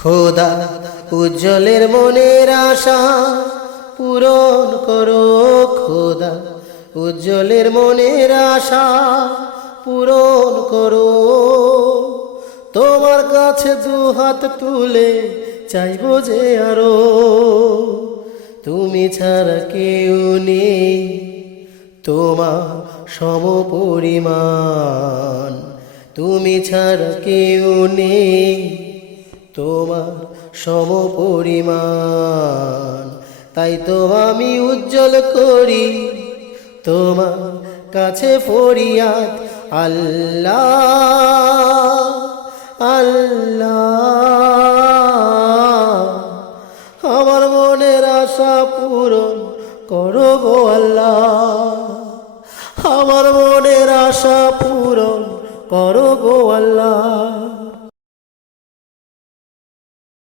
খোদা উজ্জ্বলের মনের আশা পূরণ করো, খোদা উজ্জ্বলের মনের আশা পূরণ করো। তোমার কাছে দুহাত তুলে চাইবো যে আরো, তুমি ছাড়া কেউ নেই তোমার সমপরিমাণ, তুমি ছাড়া কেউ নেই তোমার সমপরিমাণ। তাই তো আমি উজ্জ্বল করি তোমার কাছে ফরিয়াদ, আল্লাহ আল্লাহ। আমার মনের আশা পূরণ করো গো আল্লাহ, আমার মনের আশা পূরণ করো গো আল্লাহ।